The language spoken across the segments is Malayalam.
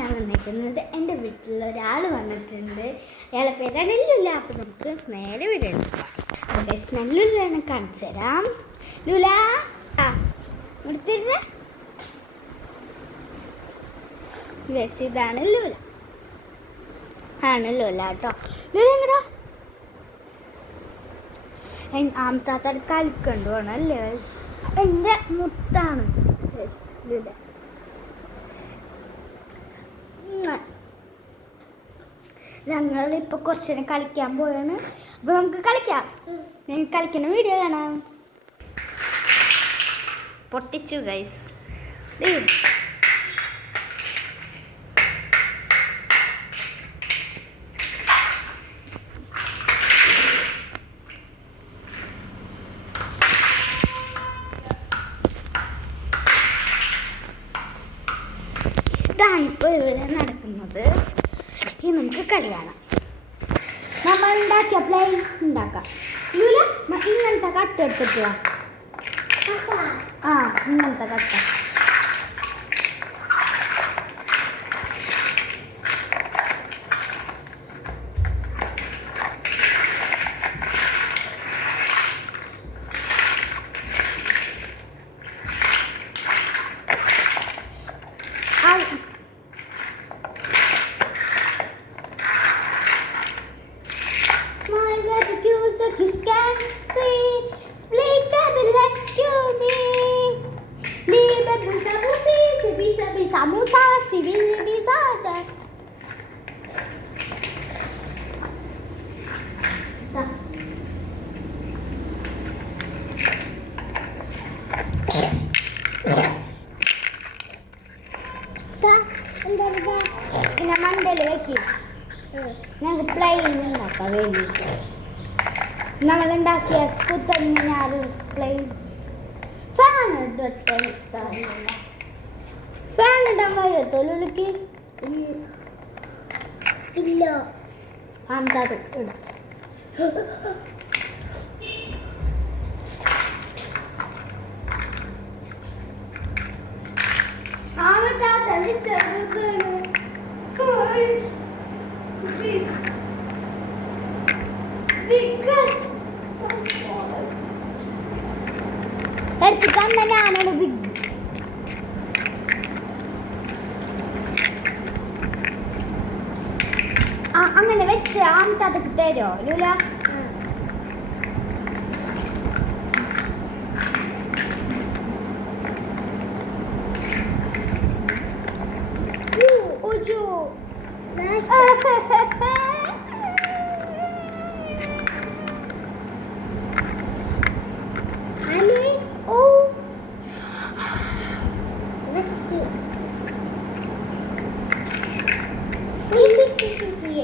ഞാൻ വന്നിരിക്കുന്നത് എൻ്റെ വീട്ടിൽ ഒരാൾ വന്നിട്ടുണ്ട്. അയാളെ പേരാണ് ലുല. അപ്പോൾ നമുക്ക് നേരെ വീട് ഞാൻ ലുലാണ് കാണിച്ചു തരാം. ലുല എടുത്തിരുന്ന ഇതാണ് ലുല. ആണ് ലുല കേട്ടോ. ലുല എങ്ങടാ ആമത്താത്ത കളിക്കണ്ടു വേണം അല്ലേ? എൻ്റെ മുത്താണ് ലുല. ഞങ്ങളിപ്പോൾ കുറച്ച് നേരം കളിക്കാൻ പോയാണ്. അപ്പോൾ നമുക്ക് കളിക്കാം. ഞാൻ കളിക്കുന്ന വീഡിയോ കാണാം. പൊട്ടിച്ചു ഗൈസ്. ഇതാണിപ്പോൾ ഇവിടെ നടക്കുന്നത്. ഇനി നമുക്ക് കളി കാണാം. നമ്മൾ ഉണ്ടാക്കിയ പ്ലേ ഉണ്ടാക്കാം. ലുല ഇങ്ങനത്തെ കട്ട എടുത്തിട്ട് ഇങ്ങനത്തെ കട്ട samosa sibi sasa പിന്നെ മണ്ടയിൽ വെക്കും. ഞങ്ങൾക്ക് പ്ലെയിൻ ഉണ്ടാക്കാം. വേണ്ടി നമ്മളുണ്ടാക്കിയ കുത്തഞ്ഞാറ് പ്ലെയിൻ ഫാൻ ഫാൻ ഇടാൻ കഴിയത്തോ ലുലിക്ക്? ഇല്ല. ആമത്താത്ത ഇടാം. എടുത്തിക്കാൻ ഞാനാണ് ബിഗ്. അങ്ങനെ വെച്ച് ആമത്താത്തക്ക് തരുമോ ലുല?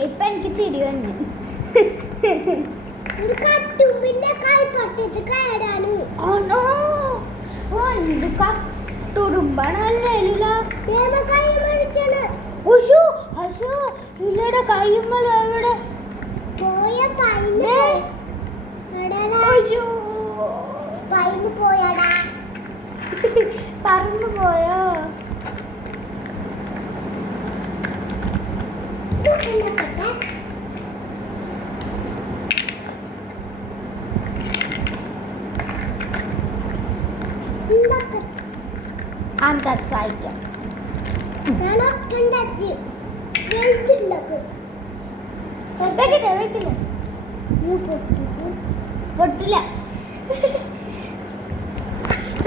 ഇപ്പൊ എനിക്ക് ചിരി വന്നു. കട്ടുറുമ്പാണല്ലേ ലുല? ലുലയുടെ കൈമല എവിടെ പോയടാ? പറന്നു പോയോ? ആമത്താത്ത സഹായിക്കാം. പൊട്ടില്ല.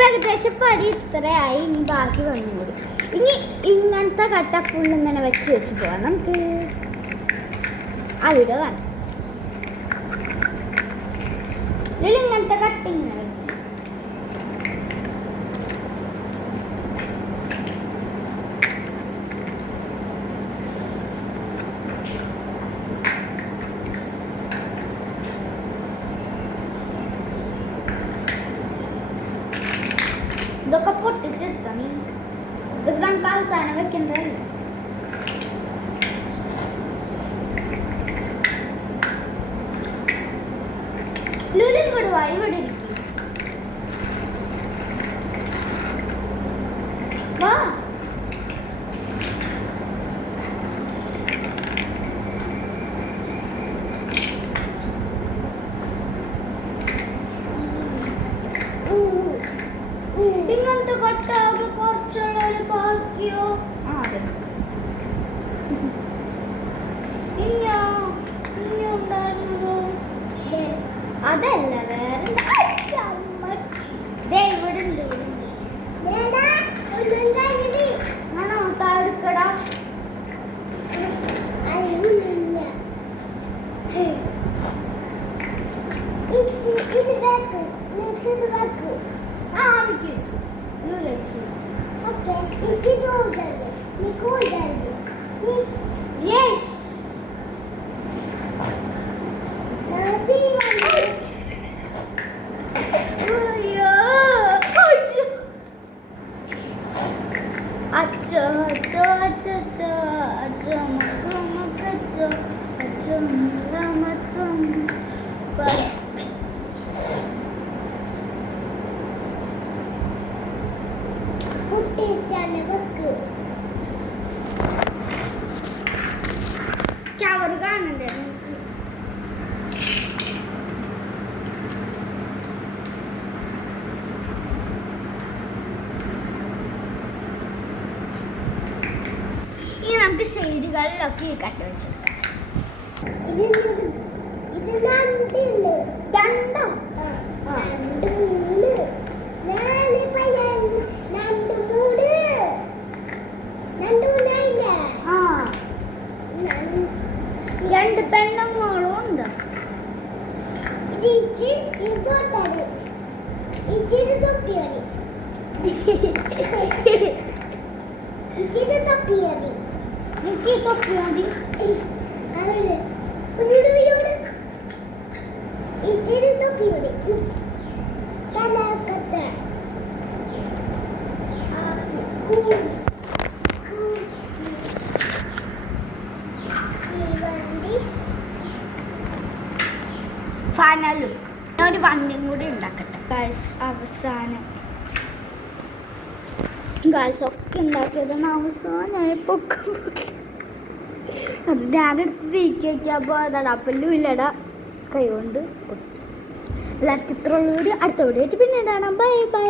ഏകദേശം പടി ഇത്രയായി. ഇനി ബാക്കി വന്നുകൂടി. ഇനി ഇങ്ങനത്തെ കട്ട ഫുൾ ഇങ്ങനെ വെച്ച് പോവാം. നമുക്ക് ആ വീഡിയോ കാണാം. ഇങ്ങനത്തെ കട്ട ഇങ്ങനെ വെക്കും. ഇതൊക്കെ പൊട്ടിച്ചെടുത്താണ്. ഇതൊക്കെ നമുക്ക് അവസാനം വെക്കേണ്ടതല്ലേ? ലുലു ഇവിടെ വാ, ഇവിടെ ഇരിക്കും. വാ നോക്കിയോ ആ അതെ ഇഞ്ഞോ ഇഞ്ഞോ ഉണ്ടായിരുന്നതോ അതല്ല വേറെ ഇവിടെ ഉണ്ട് ആണോ താഴെക്കടാ അച്ചോ അച്ചോ അച്ചോ അച്ചോ അച്ചോ മക്കച്ചോ അച്ചോ മച്ചോ ചവറ് കാണണ്ടേ ഇനി നമുക്ക് സൈഡുകളിലൊക്കെ കട്ട് വെച്ചെടുക്കാം രണ്ടോ രണ്ട് പെണ്ണുങ്ങളും ഉണ്ട് എനിക്ക് തൊപ്പി മതി ഫൈനൽ ലുക്ക് ഒരു വണ്ടിയും കൂടി ഉണ്ടാക്കട്ടെ ഗായ്സ് അവസാനം ഗായ്സ് ഒക്കെ ഉണ്ടാക്കിയതാണ് അവസാനമായി പൊക്കം അത് ഞാനെടുത്ത് തീക്കി വയ്ക്കാൻ അതാണ് അപ്പല്ലും ഇല്ലട കൈ കൊണ്ട് എല്ലാവർക്കും ഇത്ര ഉള്ളൂര് അടുത്ത വീഡിയോ പിന്നീടാണ് ബൈ ബൈ.